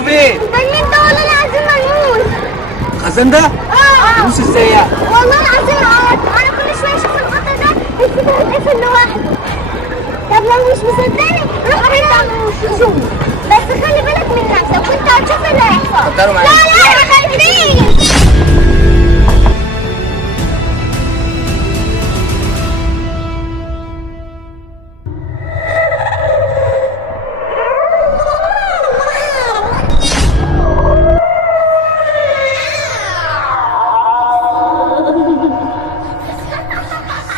راحوا فين؟ التانيين ده والله العظيم ملموس. الخزان ده؟ ملموس ازاي يعني؟ والله العظيم انا كل شويه اشوف القطر ده بس كده هتقفل لوحده. طب لو مش مصدقني روح انت شوف، بس خلي بالك من نفسك وانت هتشوف اللي هيحصل. اتفضلوا معايا. لا